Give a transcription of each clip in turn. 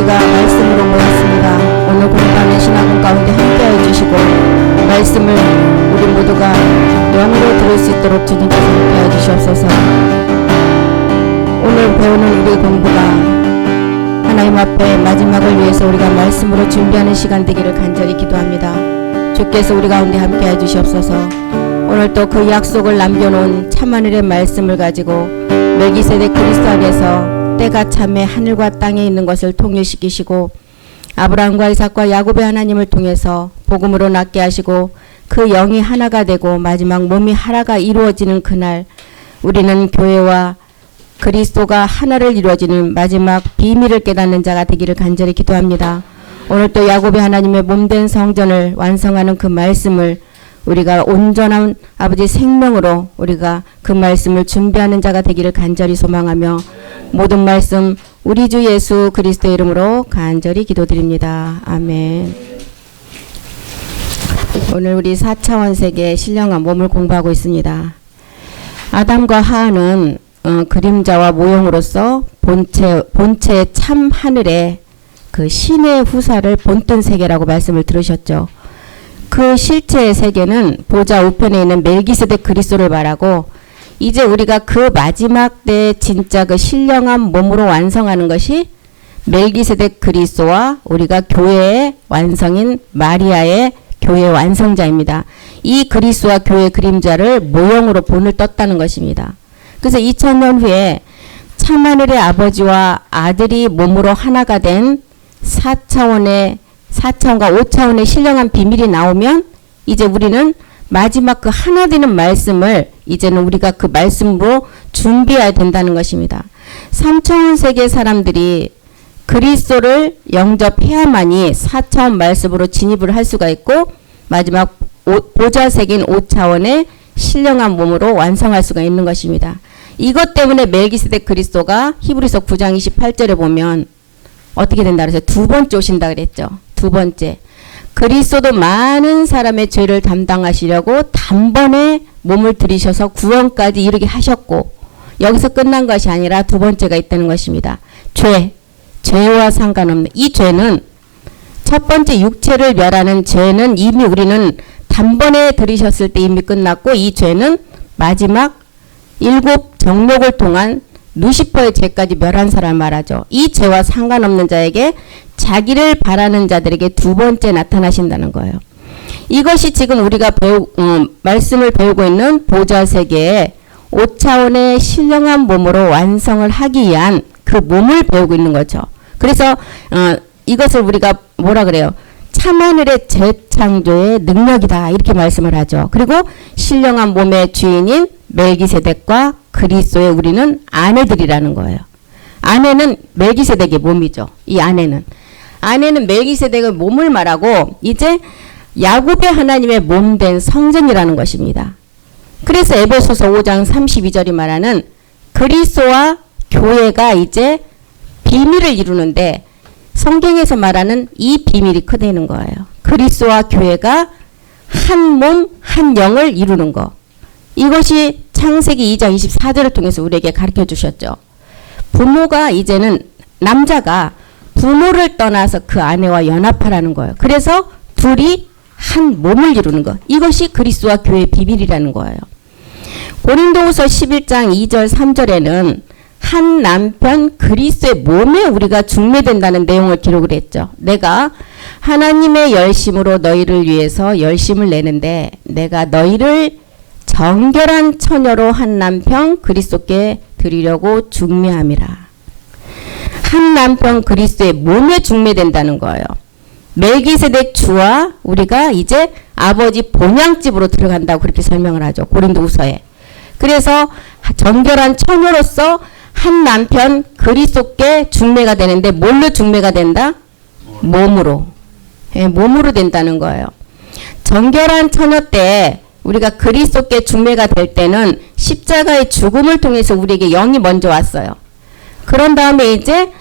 우리가 말씀으로 모였습니다. 오늘 공부하는 신학원 가운데 함께해 주시고 말씀을 우리 모두가 영으로 들을 수 있도록 주님께서 함께해 주시옵소서. 오늘 배우는 우리 공부가 하나님 앞에 마지막을 위해서 우리가 말씀으로 준비하는 시간 되기를 간절히 기도합니다. 주께서 우리 가운데 함께해 주시옵소서. 오늘 또 그 약속을 남겨놓은 참하늘의 말씀을 가지고 멜기세덱 그리스도 안에서 때가 참에 하늘과 땅에 있는 것을 통일시키시고 아브라함과 이삭과 야곱의 하나님을 통해서 복음으로 낫게 하시고 그 영이 하나가 되고 마지막 몸이 하나가 이루어지는 그날 우리는 교회와 그리스도가 하나를 이루어지는 마지막 비밀을 깨닫는 자가 되기를 간절히 기도합니다. 오늘 또 야곱의 하나님의 몸된 성전을 완성하는 그 말씀을 우리가 온전한 아버지 생명으로 우리가 그 말씀을 준비하는 자가 되기를 간절히 소망하며 모든 말씀 우리 주 예수 그리스도의 이름으로 간절히 기도드립니다. 아멘. 오늘 우리 4차원 세계 신령한 몸을 공부하고 있습니다. 아담과 하와는 그림자와 모형으로서 본체의 참 하늘의 그 신의 후사를 본뜬 세계라고 말씀을 들으셨죠. 그 실체의 세계는 보좌 우편에 있는 멜기세덱 그리스도를 말하고 이제 우리가 그 마지막 때 진짜 그 신령한 몸으로 완성하는 것이 멜기세덱 그리스도와 우리가 교회의 완성인 마리아의 교회 완성자입니다. 이 그리스도와 교회 그림자를 모형으로 본을 떴다는 것입니다. 그래서 2000년 후에 참하늘의 아버지와 아들이 몸으로 하나가 된 4차원과 5차원의 신령한 비밀이 나오면 이제 우리는 마지막 그 하나 되는 말씀을 이제는 우리가 그 말씀으로 준비해야 된다는 것입니다. 3차원 세계 사람들이 그리스도를 영접해야만이 4차원 말씀으로 진입을 할 수가 있고 마지막 보좌 세계인 5차원의 신령한 몸으로 완성할 수가 있는 것입니다. 이것 때문에 멜기세덱 그리스도가 히브리서 9장 28절에 보면 어떻게 된다 그래서 두 번째 오신다 그랬죠. 두 번째. 그리스도도 많은 사람의 죄를 담당하시려고 단번에 몸을 들이셔서 구원까지 이르게 하셨고 여기서 끝난 것이 아니라 두 번째가 있다는 것입니다. 죄와 상관없는 이 죄는 첫 번째 육체를 멸하는 죄는 이미 우리는 단번에 들이셨을 때 이미 끝났고 이 죄는 마지막 7 정록을 통한 루시퍼의 죄까지 멸한 사람 말하죠. 이 죄와 상관없는 자에게 자기를 바라는 자들에게 두 번째 나타나신다는 거예요. 이것이 지금 우리가 말씀을 배우고 있는 보좌 세계의 5차원의 신령한 몸으로 완성을 하기 위한 그 몸을 배우고 있는 거죠. 그래서 이것을 우리가 뭐라 그래요? 참하늘의 재창조의 능력이다 이렇게 말씀을 하죠. 그리고 신령한 몸의 주인인 멜기세덱과 그리스도의 우리는 아내들이라는 거예요. 아내는 멜기세덱의 몸이죠. 이 아내는 멜기세덱의 몸을 말하고 이제 야곱의 하나님의 몸된 성전이라는 것입니다. 그래서 에베소서 5장 32절이 말하는 그리스도와 교회가 이제 비밀을 이루는데 성경에서 말하는 이 비밀이 크다는 거예요. 그리스도와 교회가 한 몸, 한 영을 이루는 거. 이것이 창세기 2장 24절을 통해서 우리에게 가르쳐 주셨죠. 부모가 이제는 남자가 부모를 떠나서 그 아내와 연합하라는 거예요. 그래서 둘이 한 몸을 이루는 것. 이것이 그리스도와 교회의 비밀이라는 거예요. 고린도후서 11장 2절 3절에는 한 남편 그리스도의 몸에 우리가 중매된다는 내용을 기록을 했죠. 내가 하나님의 열심으로 너희를 위해서 열심을 내는데 내가 너희를 정결한 처녀로 한 남편 그리스도께 드리려고 중매함이라. 한 남편 그리스도의 몸에 중매된다는 거예요. 멜기세덱 주와 우리가 이제 아버지 본향집으로 들어간다고 그렇게 설명을 하죠. 고린도후서에. 그래서 정결한 처녀로서 한 남편 그리스도께 중매가 되는데 뭘로 중매가 된다? 몸으로. 몸으로 된다는 거예요. 정결한 처녀 때 우리가 그리스도께 중매가 될 때는 십자가의 죽음을 통해서 우리에게 영이 먼저 왔어요. 그런 다음에 이제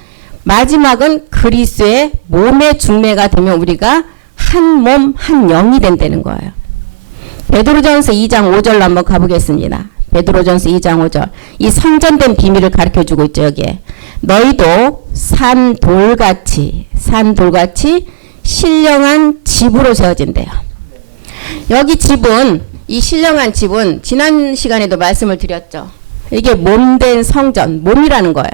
마지막은 그리스도의 몸에 중매가 되면 우리가 한 몸, 한 영이 된다는 거예요. 베드로전서 2장 5절로 한번 가보겠습니다. 베드로전서 2장 5절. 이 성전된 비밀을 가르쳐주고 있죠. 여기에. 너희도 산 돌같이 신령한 집으로 세워진대요. 여기 집은, 이 신령한 집은 지난 시간에도 말씀을 드렸죠. 이게 몸된 성전, 몸이라는 거예요.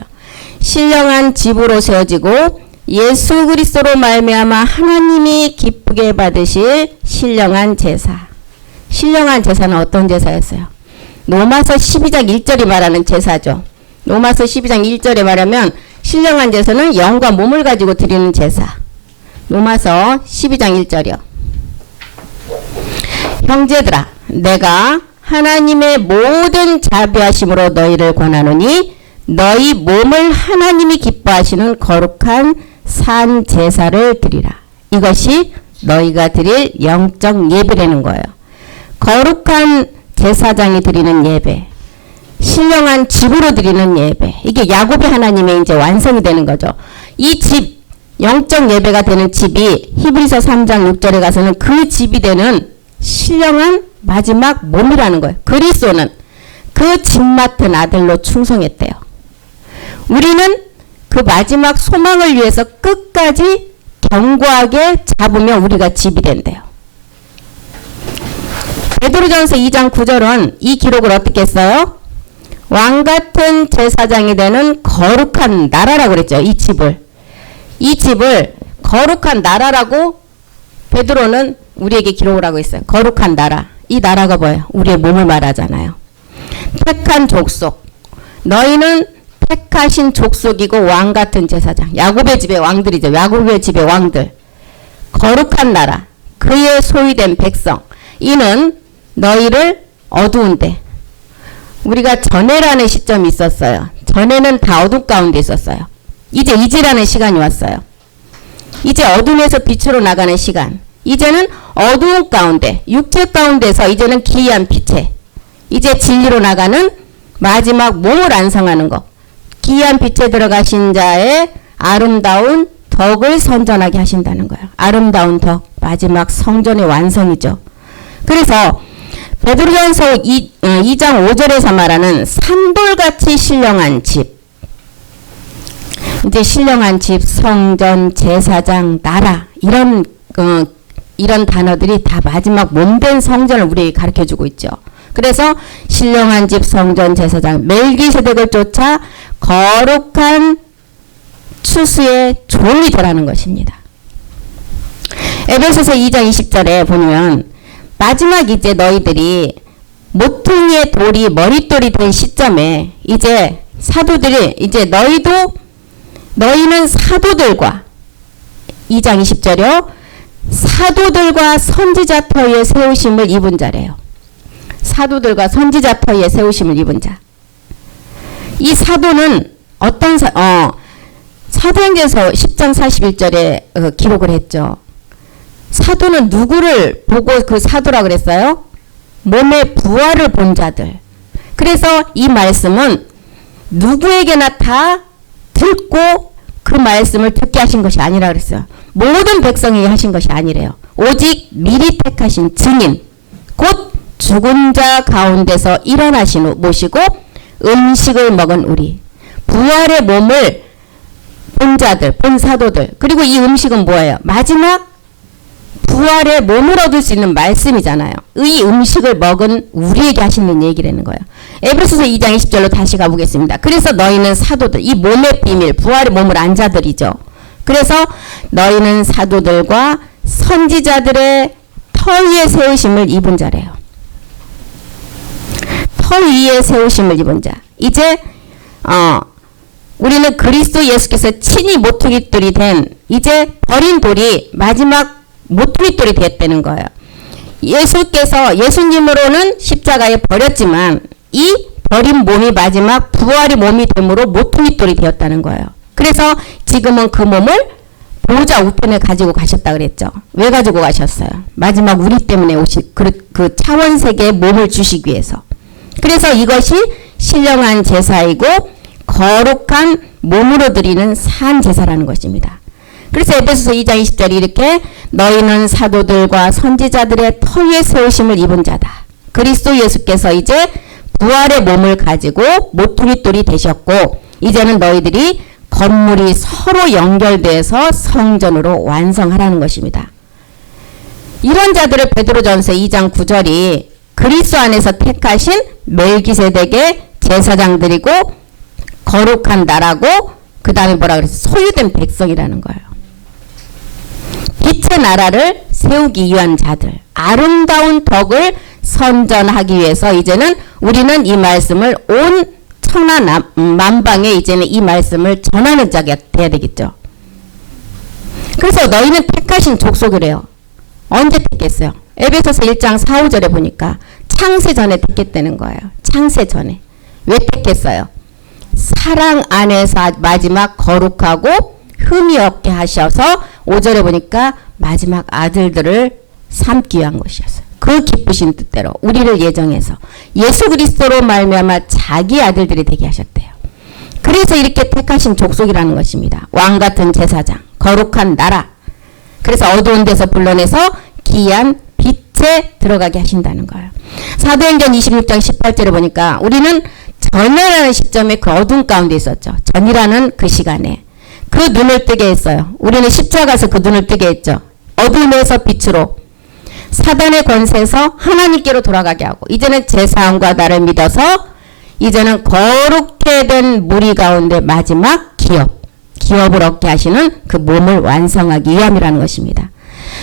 신령한 집으로 세워지고 예수 그리스도로 말미암아 하나님이 기쁘게 받으실 신령한 제사. 신령한 제사는 어떤 제사였어요? 로마서 12장 1절이 말하는 제사죠. 로마서 12장 1절에 말하면 신령한 제사는 영과 몸을 가지고 드리는 제사. 로마서 12장 1절이요. 형제들아, 내가 하나님의 모든 자비하심으로 너희를 권하노니 너희 몸을 하나님이 기뻐하시는 거룩한 산 제사를 드리라. 이것이 너희가 드릴 영적 예배라는 거예요. 거룩한 제사장이 드리는 예배, 신령한 집으로 드리는 예배, 이게 야곱의 하나님의 이제 완성이 되는 거죠. 이 집, 영적 예배가 되는 집이 히브리서 3장 6절에 가서는 그 집이 되는 신령한 마지막 몸이라는 거예요. 그리스도는 그 집 맡은 아들로 충성했대요. 우리는 그 마지막 소망을 위해서 끝까지 견고하게 잡으면 우리가 집이 된대요. 베드로전서 2장 9절은 이 기록을 어떻게 했어요? 왕같은 제사장이 되는 거룩한 나라라고 그랬죠. 이 집을 거룩한 나라라고 베드로는 우리에게 기록을 하고 있어요. 거룩한 나라. 이 나라가 뭐예요? 우리의 몸을 말하잖아요. 택한 족속. 너희는 택하신 족속이고 왕같은 제사장. 야곱의 집의 왕들이죠. 야곱의 집의 왕들. 거룩한 나라. 그의 소유된 백성. 이는 너희를 어두운데. 우리가 전에라는 시점이 있었어요. 전에는 다 어둠 가운데 있었어요. 이제 이제라는 시간이 왔어요. 이제 어둠에서 빛으로 나가는 시간. 이제는 어두운 가운데, 육체 가운데서 이제는 기이한 빛에, 이제 진리로 나가는 마지막 몸을 안성하는 것. 기이한 빛에 들어가신 자의 아름다운 덕을 선전하게 하신다는 거예요. 아름다운 덕, 마지막 성전의 완성이죠. 그래서 베드로전서 2장 5절에서 말하는 산돌같이 신령한 집. 이제 신령한 집, 성전, 제사장, 나라 이런 단어들이 다 마지막 몸된 성전을 우리에게 가르쳐주고 있죠. 그래서 신령한 집, 성전, 제사장, 멜기세덱을 쫓아 거룩한 추수의 종이 되라는 것입니다. 에베소서 2장 20절에 보면 마지막 이제 너희들이 모퉁이의 돌이 머릿돌이 된 시점에 이제 사도들이 이제 너희는 사도들과 2장 20절이요. 사도들과 선지자 터위에 세우심을 입은 자래요. 사도들과 선지자 터위에 세우심을 입은 자. 이 사도는 어떤 사도행전서 10장 41절에 기록을 했죠. 사도는 누구를 보고 그 사도라 그랬어요? 몸의 부활을 본 자들. 그래서 이 말씀은 누구에게나 다 듣고 그 말씀을 듣게 하신 것이 아니라 그랬어요. 모든 백성에게 하신 것이 아니래요. 오직 미리 택하신 증인, 곧 죽은 자 가운데서 일어나신 후 모시고 음식을 먹은 우리, 부활의 몸을 본 자들, 본 사도들. 그리고 이 음식은 뭐예요? 마지막 부활의 몸을 얻을 수 있는 말씀이잖아요. 이 음식을 먹은 우리에게 하시는 얘기라는 거예요. 에베소서 2장 20절로 다시 가보겠습니다. 그래서 너희는 사도들, 이 몸의 비밀, 부활의 몸을 안 자들이죠. 그래서 너희는 사도들과 선지자들의 터 위에 세우심을 입은 자래요. 터 위에 세우심을 입은 자. 이제 우리는 그리스도 예수께서 친히 모퉁이돌이 된 이제 버린 돌이 마지막 모퉁이돌이 됐다는 거예요. 예수님으로는 십자가에 버렸지만 이 버린 몸이 마지막 부활의 몸이 됨으로 모퉁이돌이 되었다는 거예요. 그래서 지금은 그 몸을 보좌 우편에 가지고 가셨다 그랬죠. 왜 가지고 가셨어요? 마지막 우리 때문에 오신 그 차원세계의 몸을 주시기 위해서. 그래서 이것이 신령한 제사이고 거룩한 몸으로 드리는 산 제사라는 것입니다. 그래서 에베소서 2장 20절이 이렇게 너희는 사도들과 선지자들의 터 위에 세우심을 입은 자다. 그리스도 예수께서 이제 부활의 몸을 가지고 모퉁이돌이 되셨고 이제는 너희들이 건물이 서로 연결돼서 성전으로 완성하라는 것입니다. 이런 자들을 베드로전서 2장 9절이 그리스도 안에서 택하신 멜기세덱의 제사장들이고 거룩한 나라고 그 다음에 뭐라 그랬어? 소유된 백성이라는 거예요. 빛의 나라를 세우기 위한 자들, 아름다운 덕을 선전하기 위해서 이제는 우리는 이 말씀을 온 천하 만방에 이제는 이 말씀을 전하는 자가 돼야 되겠죠. 그래서 너희는 택하신 족속이래요. 언제 택했어요? 에베소서 1장 4, 5절에 보니까 창세 전에 택했다는 거예요. 창세 전에. 왜 택했어요? 사랑 안에서 마지막 거룩하고 흠이 없게 하셔서 5절에 보니까 마지막 아들들을 삼기 위한 것이었어요. 그 기쁘신 뜻대로 우리를 예정해서 예수 그리스도로 말미암아 자기 아들들이 되게 하셨대요. 그래서 이렇게 택하신 족속이라는 것입니다. 왕같은 제사장, 거룩한 나라. 그래서 어두운 데서 불러내서 기이한 빛에 들어가게 하신다는 거예요. 사도행전 26장 18절에 보니까 우리는 전이라는 시점에 그 어둠 가운데 있었죠. 전이라는 그 시간에 그 눈을 뜨게 했어요. 우리는 십자가에서 그 눈을 뜨게 했죠. 어둠에서 빛으로 사단의 권세에서 하나님께로 돌아가게 하고 이제는 제사함과 나를 믿어서 이제는 거룩해 된 무리 가운데 마지막 기업을 얻게 하시는 그 몸을 완성하기 위함이라는 것입니다.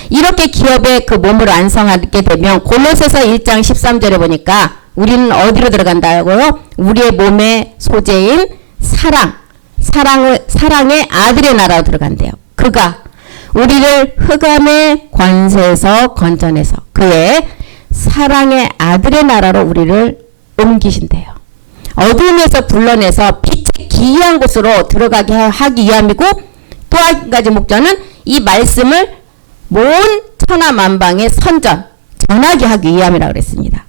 이렇게 기업의 그 몸을 완성하게 되면 골로새서 1장 13절에 보니까 우리는 어디로 들어간다고요? 우리의 몸의 소재인 사랑의 아들의 나라로 들어간대요. 그가 우리를 흑암의 권세에서 건져내서 그의 사랑의 아들의 나라로 우리를 옮기신대요. 어둠에서 불러내서 빛의 기이한 곳으로 들어가게 하기 위함이고 또 한 가지 목적은 이 말씀을 온 천하만방에 전하게 하기 위함이라고 그랬습니다.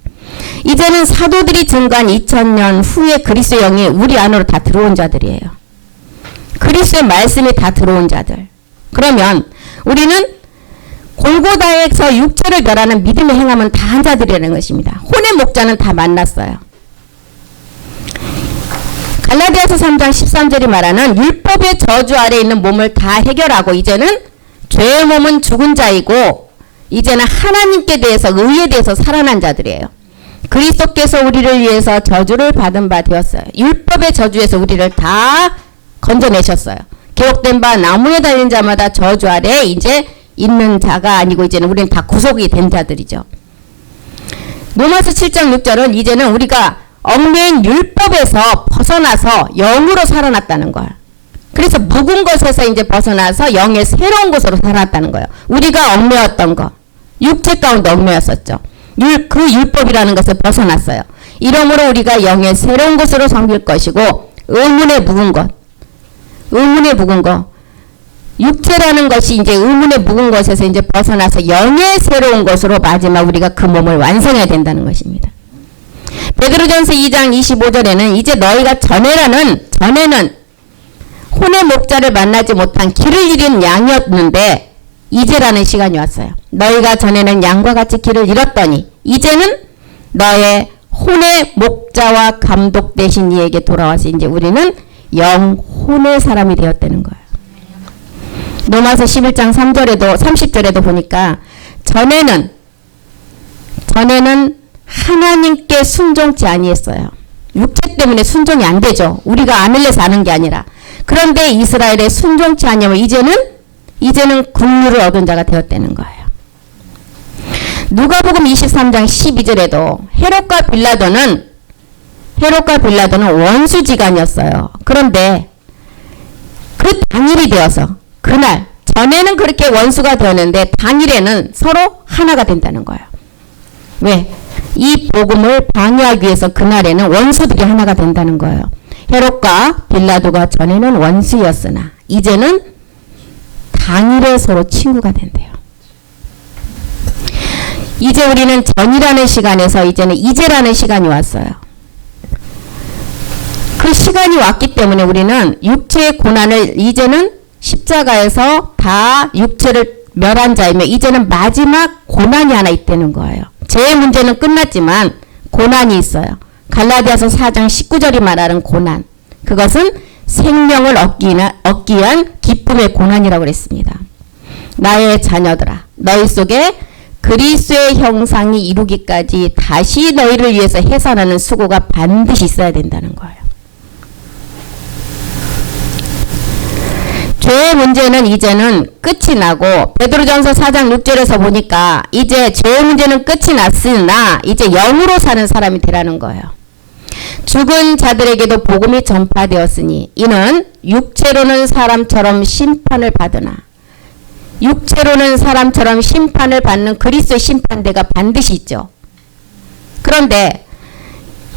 이제는 사도들이 증거한 2000년 후에 그리스도의 영이 우리 안으로 다 들어온 자들이에요. 그리스도의 말씀이 다 들어온 자들. 그러면 우리는 골고다에서 육체를 멸하는 믿음의 행함은 다 한 자들이라는 것입니다. 혼의 목자는 다 만났어요. 갈라디아서 3장 13절이 말하는 율법의 저주 아래 있는 몸을 다 해결하고 이제는 죄의 몸은 죽은 자이고 이제는 하나님께 대해서 의에 대해서 살아난 자들이에요. 그리스도께서 우리를 위해서 저주를 받은 바 되었어요. 율법의 저주에서 우리를 다 건져내셨어요. 기록된 바 나무에 달린 자마다 저주 아래 이제 있는 자가 아니고 이제는 우리는 다 구속이 된 자들이죠. 로마서 7장 6절은 이제는 우리가 얽매인 율법에서 벗어나서 영으로 살아났다는 거야. 그래서 묵은 것에서 이제 벗어나서 영의 새로운 곳으로 살아났다는 거예요. 우리가 얽매였던 거, 육체 가운데 얽매였었죠. 그 율법이라는 것을 벗어났어요. 이러므로 우리가 영의 새로운 곳으로 섬길 것이고 의문에 묵은 것, 육체라는 것이 이제 의문에 묵은 것에서 이제 벗어나서 영의 새로운 것으로 마지막 우리가 그 몸을 완성해야 된다는 것입니다. 베드로전서 2장 25절에는 이제 너희가 전에는 혼의 목자를 만나지 못한 길을 잃은 양이었는데 이제라는 시간이 왔어요. 너희가 전에는 양과 같이 길을 잃었더니 이제는 너의 혼의 목자와 감독 되신 이에게 돌아와서 이제 우리는 영혼의 사람이 되었다는 거예요. 로마서 11장 3절에도 30절에도 보니까 전에는 하나님께 순종치 아니했어요. 육체 때문에 순종이 안 되죠. 우리가 아밀레서 아는 게 아니라. 그런데 이스라엘의 순종치 아니하면 이제는 국류를 얻은 자가 되었다는 거예요. 누가복음 23장 12절에도 헤롯과 빌라도는 원수지간이었어요. 그런데 그 당일이 되어서 그날 전에는 그렇게 원수가 되었는데 당일에는 서로 하나가 된다는 거예요. 왜? 이 복음을 방해하기 위해서 그날에는 원수들이 하나가 된다는 거예요. 헤롯과 빌라도가 전에는 원수였으나 이제는 당일에 서로 친구가 된대요. 이제 우리는 전이라는 시간에서 이제는 이제라는 시간이 왔어요. 그 시간이 왔기 때문에 우리는 육체의 고난을 이제는 십자가에서 다 육체를 멸한 자이며 이제는 마지막 고난이 하나 있다는 거예요. 죄의 문제는 끝났지만 고난이 있어요. 갈라디아서 4장 19절이 말하는 고난. 그것은 생명을 얻기 위한 기쁨의 고난이라고 그랬습니다. 나의 자녀들아, 너희 속에 그리스도의 형상이 이루기까지 다시 너희를 위해서 해산하는 수고가 반드시 있어야 된다는 거예요. 죄의 문제는 이제는 끝이 나고, 베드로전서 4장 6절에서 보니까 이제 죄의 문제는 끝이 났으나 이제 영으로 사는 사람이 되라는 거예요. 죽은 자들에게도 복음이 전파되었으니 이는 육체로는 사람처럼 심판을 받으나, 육체로는 사람처럼 심판을 받는 그리스도의 심판대가 반드시 있죠. 그런데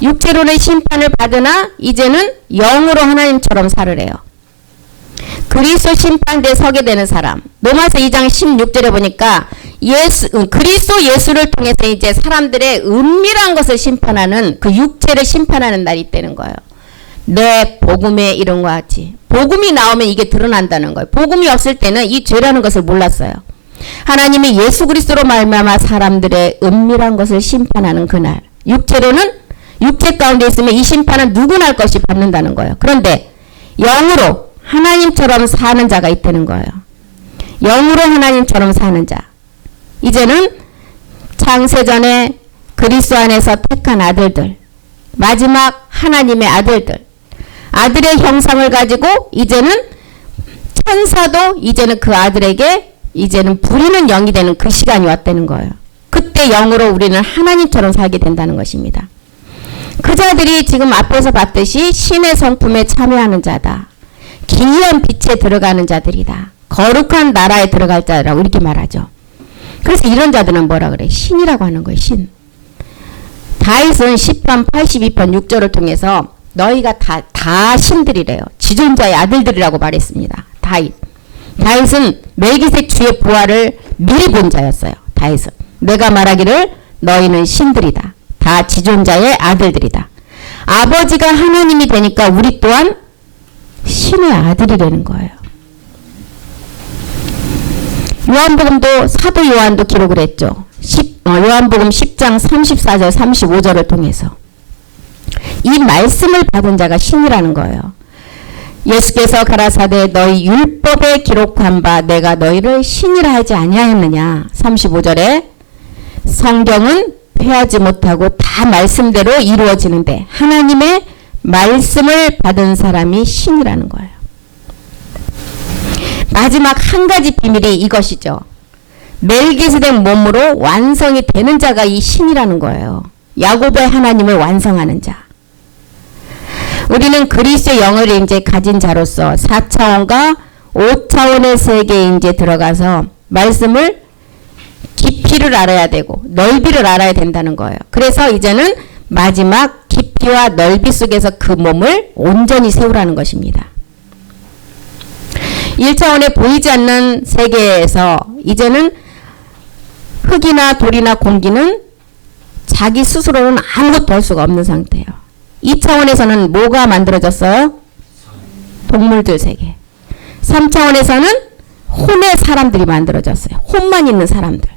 육체로는 심판을 받으나 이제는 영으로 하나님처럼 살으래요. 그리스도 심판대에 서게 되는 사람, 로마서 2장 16절에 보니까 그리스도 예수를 통해서 이제 사람들의 은밀한 것을 심판하는, 그 육체를 심판하는 날이 있다는 거예요. 내 복음에 이런 거 같이 복음이 나오면 이게 드러난다는 거예요. 복음이 없을 때는 이 죄라는 것을 몰랐어요. 하나님이 예수 그리스도로 말미암아 사람들의 은밀한 것을 심판하는 그날, 육체로는 육체 가운데 있으면 이 심판은 누구나 할 것이 받는다는 거예요. 그런데 영으로 하나님처럼 사는 자가 있다는 거예요. 영으로 하나님처럼 사는 자, 이제는 창세전에 그리스도 안에서 택한 아들들, 마지막 하나님의 아들들, 아들의 형상을 가지고 이제는 천사도 이제는 그 아들에게 이제는 부리는 영이 되는 그 시간이 왔다는 거예요. 그때 영으로 우리는 하나님처럼 살게 된다는 것입니다. 그 자들이 지금 앞에서 봤듯이 신의 성품에 참여하는 자다. 기이한 빛에 들어가는 자들이다. 거룩한 나라에 들어갈 자라고 이렇게 말하죠. 그래서 이런 자들은 뭐라 그래? 신이라고 하는 거예요. 신. 다윗은 시편 82편 6절을 통해서 너희가 다 신들이래요. 지존자의 아들들이라고 말했습니다. 다윗은 멜기색 주의 부활을 미리 본 자였어요. 다윗은 내가 말하기를 너희는 신들이다. 다 지존자의 아들들이다. 아버지가 하나님이 되니까 우리 또한 신의 아들이 되는 거예요. 요한복음도 사도 요한도 기록을 했죠. 요한복음 10장 34절 35절을 통해서 이 말씀을 받은 자가 신이라는 거예요. 예수께서 가라사대 너희 율법에 기록한 바 내가 너희를 신이라 하지 아니하였느냐. 35절에 성경은 패하지 못하고 다 말씀대로 이루어지는데 하나님의 말씀을 받은 사람이 신이라는 거예요. 마지막 한 가지 비밀이 이것이죠. 멜기세덱 몸으로 완성이 되는 자가 이 신이라는 거예요. 야곱의 하나님을 완성하는 자. 우리는 그리스도의 영을 이제 가진 자로서 4차원과 5차원의 세계에 이제 들어가서 말씀을 깊이를 알아야 되고 넓이를 알아야 된다는 거예요. 그래서 이제는 마지막 깊이와 넓이 속에서 그 몸을 온전히 세우라는 것입니다. 1차원의 보이지 않는 세계에서 이제는 흙이나 돌이나 공기는 자기 스스로는 아무것도 할 수가 없는 상태예요. 2차원에서는 뭐가 만들어졌어요? 동물들 세계. 3차원에서는 혼의 사람들이 만들어졌어요. 혼만 있는 사람들.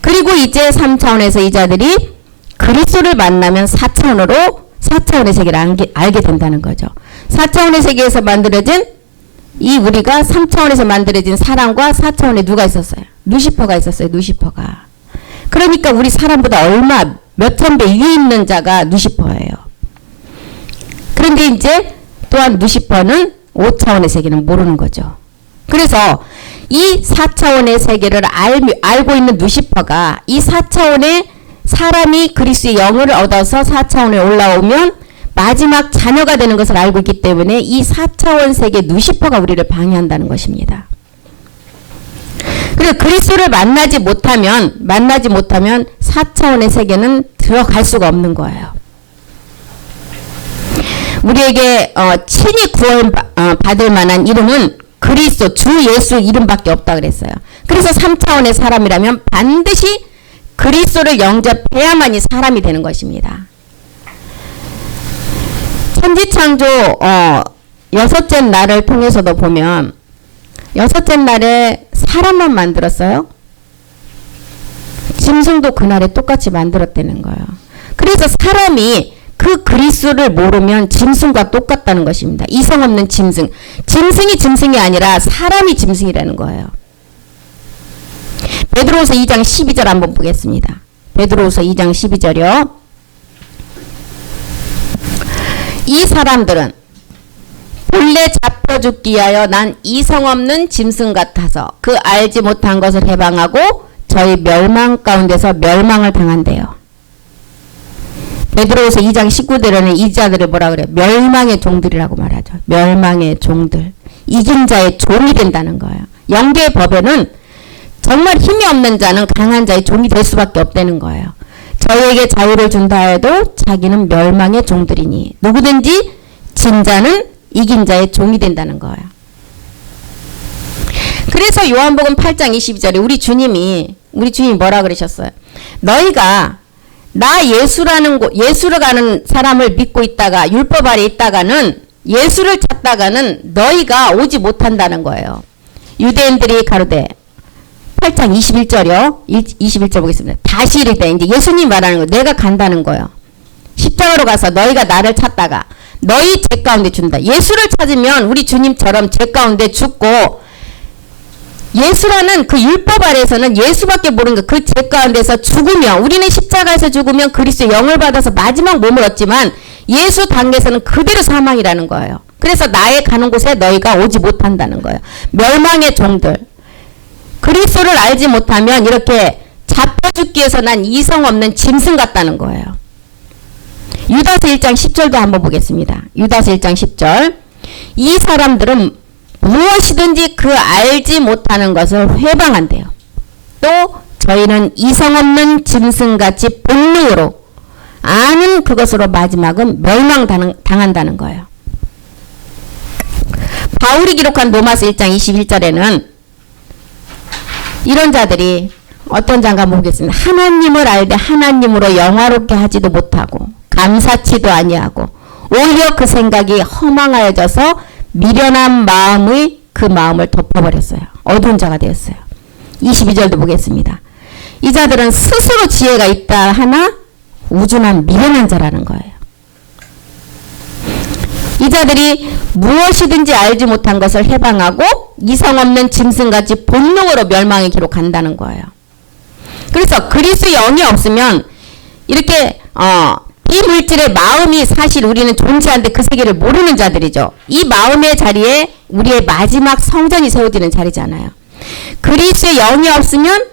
그리고 이제 3차원에서 이 자들이 그리스도를 만나면 4차원의 세계를 알게 된다는 거죠. 4차원의 세계에서 만들어진 이 우리가 3차원에서 만들어진 사람과 4차원에 누가 있었어요? 루시퍼가 있었어요. 루시퍼가. 그러니까 우리 사람보다 몇천 배 위에 있는 자가 루시퍼예요. 그런데 이제 또한 루시퍼는 5차원의 세계는 모르는 거죠. 그래서 이 4차원의 세계를 알고 있는 루시퍼가 이 4차원의 사람이 그리스도의 영을 얻어서 4차원에 올라오면 마지막 자녀가 되는 것을 알고 있기 때문에 이 4차원 세계 루시퍼가 우리를 방해한다는 것입니다. 그래서 그리스도를 만나지 못하면 4차원의 세계는 들어갈 수가 없는 거예요. 우리에게 친히 구원 받을 만한 이름은 그리스도 주 예수 이름밖에 없다 그랬어요. 그래서 3차원의 사람이라면 반드시 그리스도를 영접해야만이 사람이 되는 것입니다. 천지창조 6째 날을 통해서도 보면 6째 날에 사람만 만들었어요. 짐승도 그날에 똑같이 만들었다는 거예요. 그래서 사람이 그 그리스도를 모르면 짐승과 똑같다는 것입니다. 이성 없는 짐승. 짐승이 짐승이 아니라 사람이 짐승이라는 거예요. 베드로후서 2장 12절 한번 보겠습니다. 베드로후서 2장 12절이요. 이 사람들은 본래 잡혀 죽기 위하여 난 이성 없는 짐승 같아서 그 알지 못한 것을 해방하고 저희 멸망 가운데서 멸망을 당한대요. 베드로후서 2장 19절에는 이 자들을 뭐라 그래요? 멸망의 종들이라고 말하죠. 멸망의 종들. 이긴 자의 종이 된다는 거예요. 영계의 법에는 정말 힘이 없는 자는 강한 자의 종이 될 수밖에 없다는 거예요. 저희에게 자유를 준다 해도 자기는 멸망의 종들이니 누구든지 진 자는 이긴 자의 종이 된다는 거예요. 그래서 요한복음 8장 22절에 우리 주님이 뭐라 그러셨어요? 너희가 나 예수로 가는 사람을 믿고 있다가 율법 아래 있다가는 예수를 찾다가는 너희가 오지 못한다는 거예요. 유대인들이 가로되 8장 21절이요. 21절 보겠습니다. 다시 이럴 때 이제 예수님 말하는 거 내가 간다는 거예요. 십자가로 가서 너희가 나를 찾다가 너희 죄 가운데 준다. 예수를 찾으면 우리 주님처럼 죄 가운데 죽고 예수라는 그 율법 아래에서는 예수밖에 모르는 그 죄 가운데서 죽으면 우리는 십자가에서 죽으면 그리스도의 영을 받아서 마지막 몸을 얻지만 예수 단계에서는 그대로 사망이라는 거예요. 그래서 나의 가는 곳에 너희가 오지 못한다는 거예요. 멸망의 종들. 그리스도를 알지 못하면 이렇게 잡혀 죽기 위해서 난 이성 없는 짐승 같다는 거예요. 유다서 1장 10절도 한번 보겠습니다. 유다서 1장 10절. 이 사람들은 무엇이든지 그 알지 못하는 것을 회방한대요. 또 저희는 이성 없는 짐승같이 본능으로 아는 그것으로 마지막은 멸망당한다는 거예요. 바울이 기록한 로마서 1장 21절에는 이런 자들이 어떤 자인가 보겠습니다. 하나님을 알되 하나님으로 영화롭게 하지도 못하고 감사치도 아니하고 오히려 그 생각이 허망하여져서 미련한 마음의 그 마음을 덮어버렸어요. 어두운 자가 되었어요. 22절도 보겠습니다. 이 자들은 스스로 지혜가 있다 하나 우준한 미련한 자라는 거예요. 이 자들이 무엇이든지 알지 못한 것을 해방하고 이성 없는 짐승같이 본능으로 멸망에 기록한다는 거예요. 그래서 그리스도의 영이 없으면 이렇게 이 물질의 마음이 사실 우리는 존재하는데 그 세계를 모르는 자들이죠. 이 마음의 자리에 우리의 마지막 성전이 세워지는 자리잖아요. 그리스도의 영이 없으면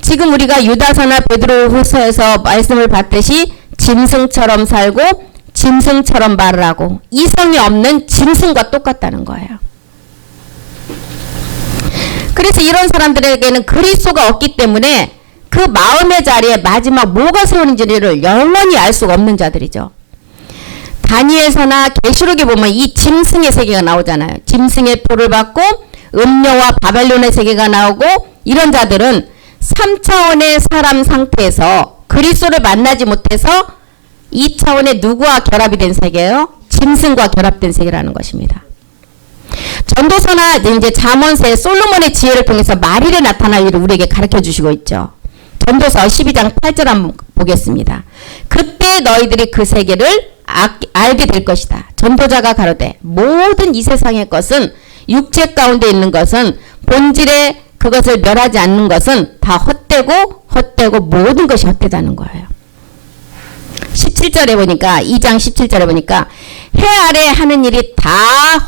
지금 우리가 유다서나 베드로후서에서 말씀을 받듯이 짐승처럼 살고 짐승처럼 말을 하고 이성이 없는 짐승과 똑같다는 거예요. 그래서 이런 사람들에게는 그리스도가 없기 때문에 그 마음의 자리에 마지막 뭐가 세우는지를 영원히 알 수가 없는 자들이죠. 다니엘서나 계시록에 보면 이 짐승의 세계가 나오잖아요. 짐승의 표를 받고 음녀와 바벨론의 세계가 나오고 이런 자들은 3차원의 사람 상태에서 그리스도를 만나지 못해서 2차원의 누구와 결합이 된 세계예요? 짐승과 결합된 세계라는 것입니다. 전도서나 이제 잠언서의 솔로몬의 지혜를 통해서 말일에 나타날 일을 우리에게 가르쳐 주시고 있죠. 전도서 12장 8절 한번 보겠습니다. 그때 너희들이 그 세계를 알게 될 것이다. 전도자가 가로되 모든 이 세상의 것은 육체 가운데 있는 것은 본질에 그것을 멸하지 않는 것은 다 헛되고 모든 것이 헛되다는 거예요. 17절에 보니까 2장 17절에 보니까 해 아래 하는 일이 다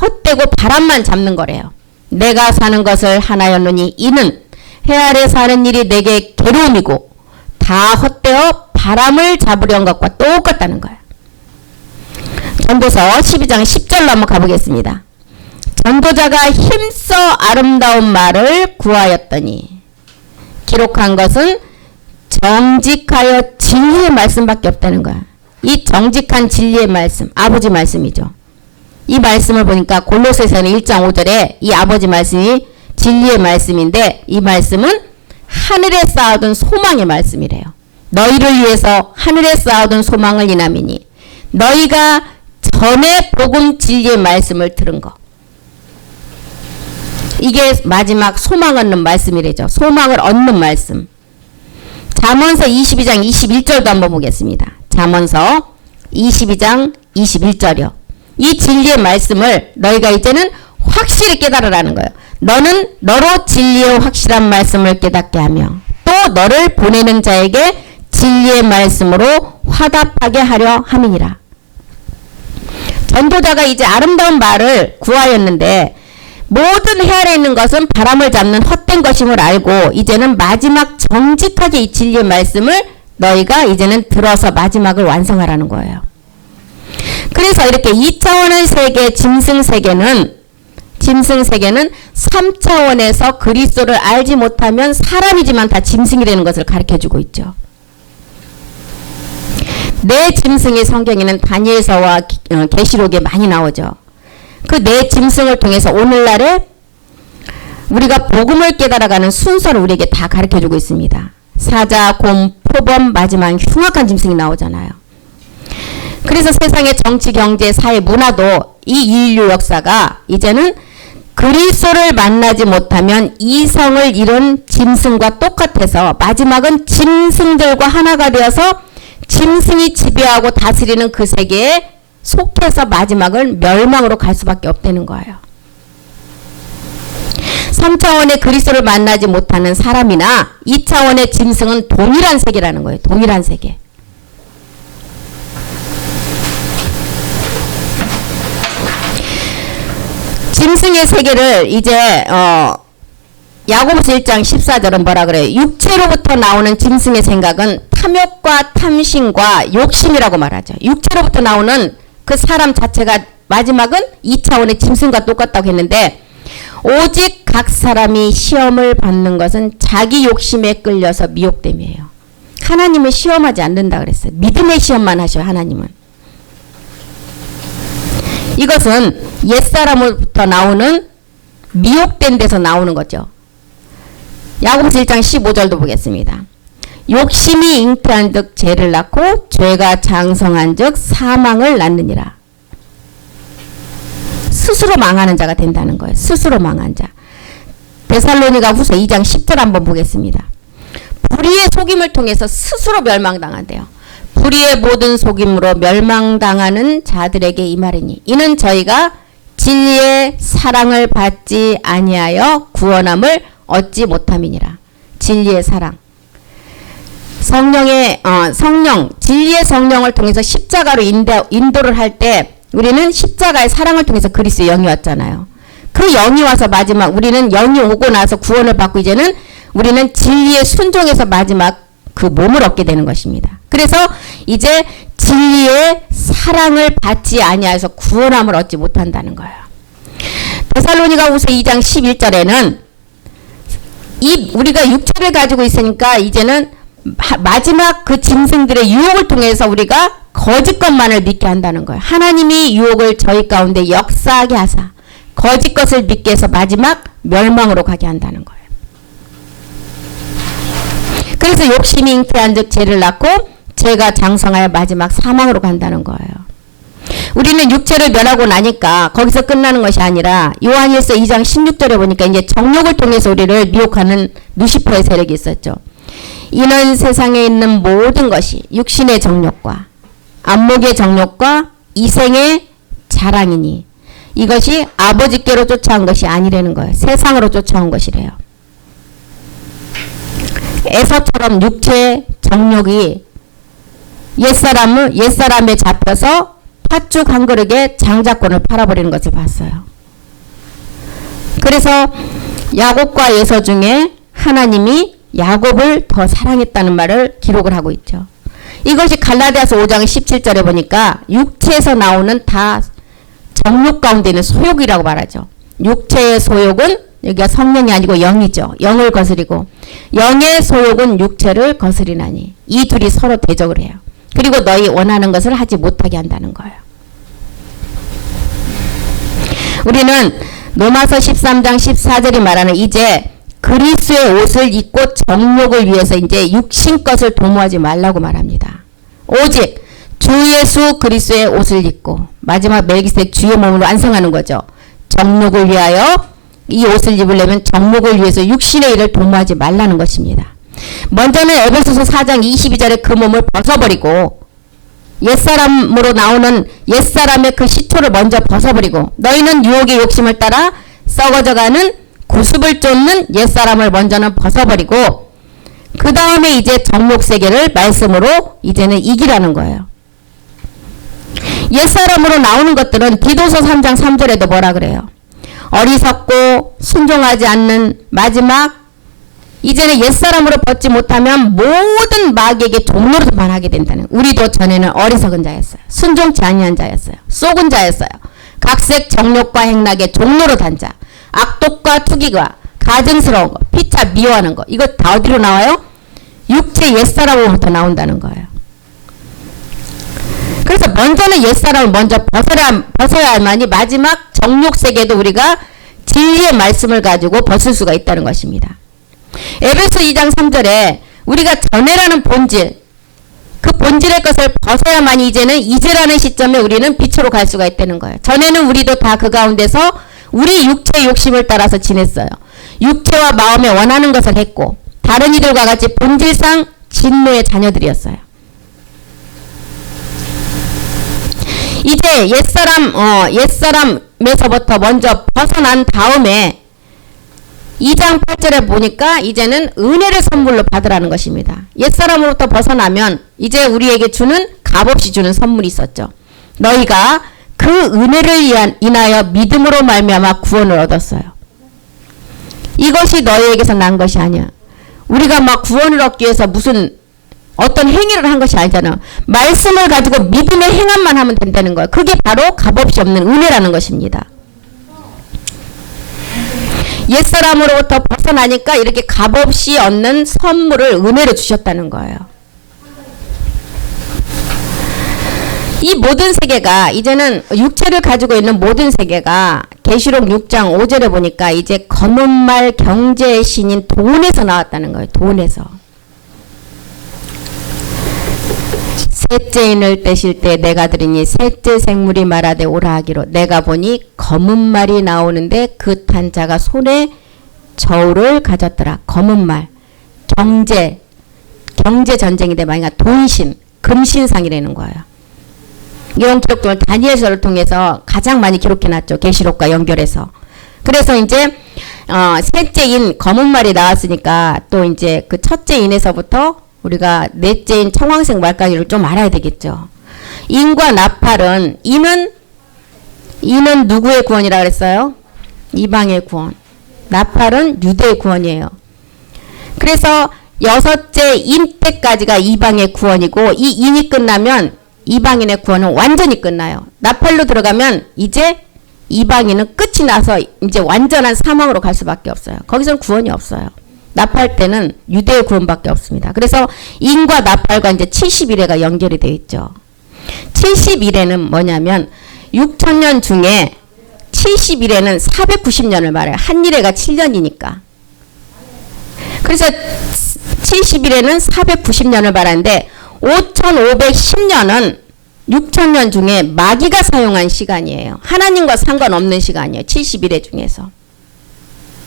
헛되고 바람만 잡는 거래요. 내가 사는 것을 하나였노니 이는 해 아래 사는 일이 내게 괴로움이고 다 헛되어 바람을 잡으려는 것과 똑같다는 거예요. 전도서 12장 10절로 한번 가보겠습니다. 전도자가 힘써 아름다운 말을 구하였더니 기록한 것은 정직하여 진리의 말씀밖에 없다는 거야. 이 정직한 진리의 말씀, 아버지 말씀이죠. 이 말씀을 보니까 골로새서는 1장 5절에 이 아버지 말씀이 진리의 말씀인데 이 말씀은 하늘에 쌓아둔 소망의 말씀이래요. 너희를 위해서 하늘에 쌓아둔 소망을 인함이니 너희가 전에 복음 진리의 말씀을 들은 거. 이게 마지막 소망 얻는 말씀이래죠. 소망을 얻는 말씀. 잠언서 22장 21절도 한번 보겠습니다. 잠언서 22장 21절이요. 이 진리의 말씀을 너희가 이제는 확실히 깨달으라는 거예요. 너는 너로 진리의 확실한 말씀을 깨닫게 하며 또 너를 보내는 자에게 진리의 말씀으로 화답하게 하려 함이니라. 전도자가 이제 아름다운 말을 구하였는데 모든 해 아래 있는 것은 바람을 잡는 헛된 것임을 알고 이제는 마지막 정직하게 이 진리의 말씀을 너희가 이제는 들어서 마지막을 완성하라는 거예요. 그래서 이렇게 2차원의 세계, 짐승 세계는 3차원에서 그리스도를 알지 못하면 사람이지만 다 짐승이 되는 것을 가르쳐주고 있죠. 네 짐승이 성경에는 다니엘서와 계시록에 많이 나오죠. 그 네 짐승을 통해서 오늘날에 우리가 복음을 깨달아가는 순서를 우리에게 다 가르쳐주고 있습니다. 사자, 곰, 표범, 마지막 흉악한 짐승이 나오잖아요. 그래서 세상의 정치, 경제, 사회, 문화도 이 인류 역사가 이제는 그리스도를 만나지 못하면 이성을 잃은 짐승과 똑같아서 마지막은 짐승들과 하나가 되어서 짐승이 지배하고 다스리는 그 세계에 속해서 마지막은 멸망으로 갈 수밖에 없다는 거예요. 3차원의 그리스도를 만나지 못하는 사람이나 2차원의 짐승은 동일한 세계라는 거예요. 동일한 세계. 짐승의 세계를 이제 야고보서 1장 14절은 뭐라 그래요? 육체로부터 나오는 짐승의 생각은 탐욕과 탐심과 욕심이라고 말하죠. 육체로부터 나오는 그 사람 자체가 마지막은 2차원의 짐승과 똑같다고 했는데 오직 각 사람이 시험을 받는 것은 자기 욕심에 끌려서 미혹됨이에요. 하나님은 시험하지 않는다 그랬어요. 믿음의 시험만 하셔요. 하나님은. 이것은 옛사람으로부터 나오는 미혹된 데서 나오는 거죠. 야고보서 1장 15절도 보겠습니다. 욕심이 잉태한 즉 죄를 낳고 죄가 장성한 즉 사망을 낳느니라. 스스로 망하는 자가 된다는 거예요. 스스로 망한 자. 데살로니가 후서 2장 10절 한번 보겠습니다. 불의의 속임을 통해서 스스로 멸망당한대요. 불의의 모든 속임으로 멸망당하는 자들에게 이 말이니 이는 저희가 진리의 사랑을 받지 아니하여 구원함을 얻지 못함이니라. 진리의 사랑. 성령의 성령, 진리의 성령을 통해서 십자가로 인도를 할 때 우리는 십자가의 사랑을 통해서 그리스도의 영이 왔잖아요. 그 영이 와서 마지막 우리는 영이 오고 나서 구원을 받고 이제는 우리는 진리의 순종에서 마지막 그 몸을 얻게 되는 것입니다. 그래서 이제 진리의 사랑을 받지 아니하여서 구원함을 얻지 못한다는 거예요. 데살로니가 후서 2장 11절에는 우리가 육체를 가지고 있으니까 이제는 마지막 그 짐승들의 유혹을 통해서 우리가 거짓 것만을 믿게 한다는 거예요. 하나님이 유혹을 저희 가운데 역사하게 하사 거짓 것을 믿게 해서 마지막 멸망으로 가게 한다는 거예요. 그래서 욕심이 잉태한 즉 죄를 낳고 죄가 장성하여 마지막 사망으로 간다는 거예요. 우리는 육체를 멸하고 나니까 거기서 끝나는 것이 아니라 요한일서 2장 16절에 보니까 이제 정욕을 통해서 우리를 미혹하는 루시퍼의 세력이 있었죠. 이는 세상에 있는 모든 것이 육신의 정욕과 안목의 정욕과 이생의 자랑이니 이것이 아버지께로 쫓아온 것이 아니라는 거예요. 세상으로 쫓아온 것이래요. 에서처럼 육체의 정욕이 옛사람에 잡혀서 팥죽 한 그릇에 장자권을 팔아버리는 것을 봤어요. 그래서 야곱과 에서 중에 하나님이 야곱을 더 사랑했다는 말을 기록을 하고 있죠. 이것이 갈라디아서 5장 17절에 보니까 육체에서 나오는 다 정욕 가운데 있는 소욕이라고 말하죠. 육체의 소욕은 여기가 성령이 아니고 영이죠. 영을 거스리고 영의 소욕은 육체를 거스리나니 이 둘이 서로 대적을 해요. 그리고 너희 원하는 것을 하지 못하게 한다는 거예요. 우리는 로마서 13장 14절이 말하는 이제 그리스도의 옷을 입고 정욕을 위해서 이제 육신 것을 도모하지 말라고 말합니다. 오직 주 예수 그리스도의 옷을 입고 마지막 멜기세덱 주의 몸으로 완성하는 거죠. 정욕을 위하여 이 옷을 입으려면 정욕을 위해서 육신의 일을 도모하지 말라는 것입니다. 먼저는 에베소서 4장 22절에 그 몸을 벗어버리고 옛사람으로 나오는 옛사람의 그 시초를 먼저 벗어버리고 너희는 유혹의 욕심을 따라 썩어져가는 구습을 쫓는 옛사람을 먼저는 벗어버리고 그 다음에 이제 정욕세계를 말씀으로 이제는 이기라는 거예요. 옛사람으로 나오는 것들은 디도서 3장 3절에도 뭐라 그래요? 어리석고 순종하지 않는 마지막 이제는 옛사람으로 벗지 못하면 모든 마귀에게 종로로만 하게 된다는. 우리도 전에는 어리석은 자였어요. 순종치 아니한 자였어요. 쏘은 자였어요. 각색 정욕과 행락의 종로로 단 자. 악독과 투기가 가증스러운 거, 피차 미워하는 거. 이거 다 어디로 나와요? 육체 옛사람으로부터 나온다는 거예요. 그래서 먼저는 옛사람을 먼저 벗어야만이 마지막 정욕세계도 우리가 진리의 말씀을 가지고 벗을 수가 있다는 것입니다. 에베소 2장 3절에 우리가 전해라는 본질, 그 본질의 것을 벗어야만이 이제라는 시점에 우리는 빛으로 갈 수가 있다는 거예요. 전에는 우리도 다 그 가운데서 우리 육체의 욕심을 따라서 지냈어요. 육체와 마음에 원하는 것을 했고 다른 이들과 같이 본질상 진노의 자녀들이었어요. 이제 옛사람에서부터 먼저 벗어난 다음에 2장 8절에 보니까 이제는 은혜를 선물로 받으라는 것입니다. 옛사람으로부터 벗어나면 이제 우리에게 주는 값없이 주는 선물이 있었죠. 너희가 그 은혜를 인하여 믿음으로 말미암아 구원을 얻었어요. 이것이 너희에게서 난 것이 아니야. 우리가 막 구원을 얻기 위해서 무슨 어떤 행위를 한 것이 아니잖아. 말씀을 가지고 믿음의 행함만 하면 된다는 거예요. 그게 바로 값없이 없는 은혜라는 것입니다. 옛사람으로부터 벗어나니까 이렇게 값없이 얻는 선물을 은혜로 주셨다는 거예요. 이 모든 세계가 이제는 육체를 가지고 있는 모든 세계가 계시록 6장 5절에 보니까 이제 검은 말 경제의 신인 돈에서 나왔다는 거예요. 돈에서. 셋째인을 떼실 때 내가 들으니 셋째 생물이 말하되 오라 하기로 내가 보니 검은 말이 나오는데 그 탄 자가 손에 저울을 가졌더라. 검은 말. 경제 전쟁인데 만약 돈신, 금신상이라는 거예요. 이런 기록들을 다니엘서를 통해서 가장 많이 기록해놨죠. 계시록과 연결해서. 그래서 이제 셋째인 검은 말이 나왔으니까 또 이제 그 첫째인에서부터 우리가 넷째인 청황색 말까지를 좀 알아야 되겠죠. 인과 나팔은 인은 누구의 구원이라 그랬어요? 이방의 구원. 나팔은 유대의 구원이에요. 그래서 여섯째 인 때까지가 이방의 구원이고 이 인이 끝나면 이방인의 구원은 완전히 끝나요. 나팔로 들어가면 이제 이방인은 끝이 나서 이제 완전한 사망으로 갈 수밖에 없어요. 거기서는 구원이 없어요. 나팔 때는 유대의 구원밖에 없습니다. 그래서 인과 나팔과 이제 70일에가 연결이 되어 있죠. 70일에는 뭐냐면 6천년 중에 70일에는 490년을 말해요. 한 일에가 7년이니까. 그래서 70일에는 490년을 말하는데 5510년은 6천년 중에 마귀가 사용한 시간이에요. 하나님과 상관없는 시간이에요. 70일의 중에서.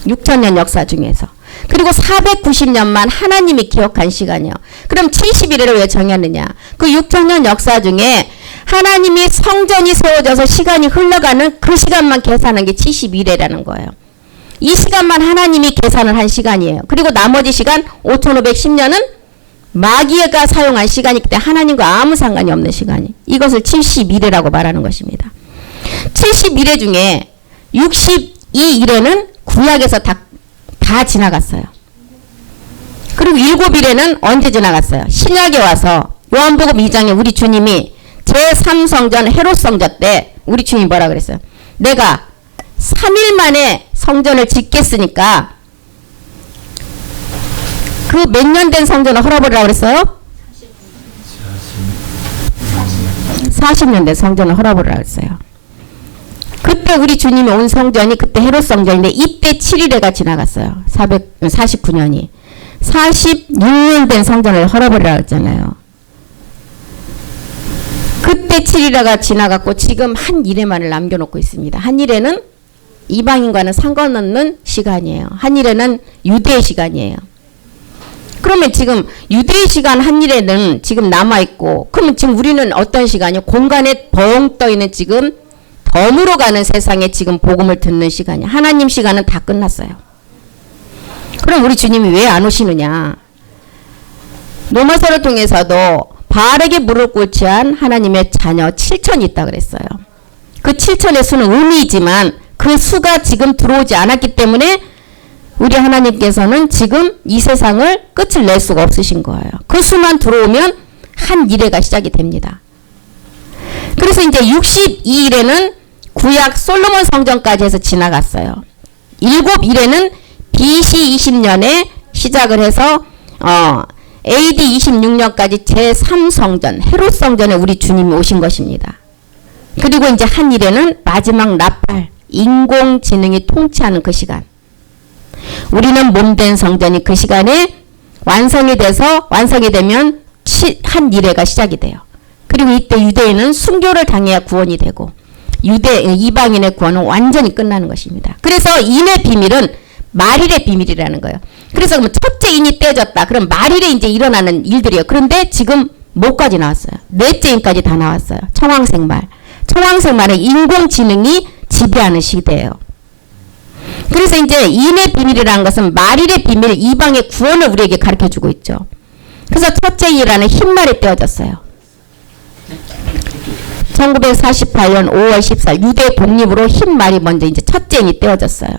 6천년 역사 중에서. 그리고 490년만 하나님이 기억한 시간이요. 그럼 70일을 왜 정했느냐? 그 6천년 역사 중에 하나님이 성전이 세워져서 시간이 흘러가는 그 시간만 계산한 게 71회라는 거예요. 이 시간만 하나님이 계산을 한 시간이에요. 그리고 나머지 시간 5510년은 마귀가 사용한 시간이기 때문에 하나님과 아무 상관이 없는 시간이. 이것을 71회라고 말하는 것입니다. 71회 중에 62일에는 구약에서 다 지나갔어요. 그리고 7일에는 언제 지나갔어요? 신약에 와서 요한복음 2장에 우리 주님이 제3성전 헤롯 성전 때 우리 주님이 뭐라 그랬어요? 내가 3일 만에 성전을 짓겠으니까 그 몇 년 된 성전을 헐어버리라고 그랬어요? 40년 된 성전을 헐어버리라고 그랬어요. 그때 우리 주님이 온 성전이 그때 헤롯 성전인데 이때 7일에가 지나갔어요. 449년이. 46년 된 성전을 헐어버리라고 했잖아요. 그때 7일에가 지나갔고 지금 한 일에만을 남겨놓고 있습니다. 한 일에는 이방인과는 상관없는 시간이에요. 한 일에는 유대의 시간이에요. 그러면 지금 유대의 시간 한 일에는 지금 남아있고, 그러면 지금 우리는 어떤 시간이요? 공간에 벙 떠있는 지금 덤으로 가는 세상에 지금 복음을 듣는 시간이야. 하나님 시간은 다 끝났어요. 그럼 우리 주님이 왜 안 오시느냐? 로마서를 통해서도 바르게 무릎 꿇지 한 하나님의 자녀 7천이 있다 그랬어요. 그 7천의 수는 의미이지만 그 수가 지금 들어오지 않았기 때문에 우리 하나님께서는 지금 이 세상을 끝을 낼 수가 없으신 거예요. 그 수만 들어오면 한 일회가 시작이 됩니다. 그래서 이제 62일에는 구약 솔로몬 성전까지 해서 지나갔어요. 7일에는 BC 20년에 시작을 해서 AD 26년까지 제3성전 헤롯 성전에 우리 주님이 오신 것입니다. 그리고 이제 한 일에는 마지막 나팔 인공지능이 통치하는 그 시간. 우리는 몸된 성전이 그 시간에 완성이 되면 한 일회가 시작이 돼요. 그리고 이때 유대인은 순교를 당해야 구원이 되고 이방인의 구원은 완전히 끝나는 것입니다. 그래서 인의 비밀은 말일의 비밀이라는 거예요. 그래서 그러면 첫째 인이 떼졌다. 그럼 말일에 이제 일어나는 일들이에요. 그런데 지금 뭐까지 나왔어요? 넷째 인까지 다 나왔어요. 청황생말. 청황생말은 인공지능이 지배하는 시대예요. 그래서 이제 인의 비밀이라는 것은 말일의 비밀, 이방의 구원을 우리에게 가르쳐주고 있죠. 그래서 첫째 인이라는 흰말이 떼어졌어요. 1948년 5월 14일 유대 독립으로 흰말이 먼저 이제 첫째 인이 떼어졌어요.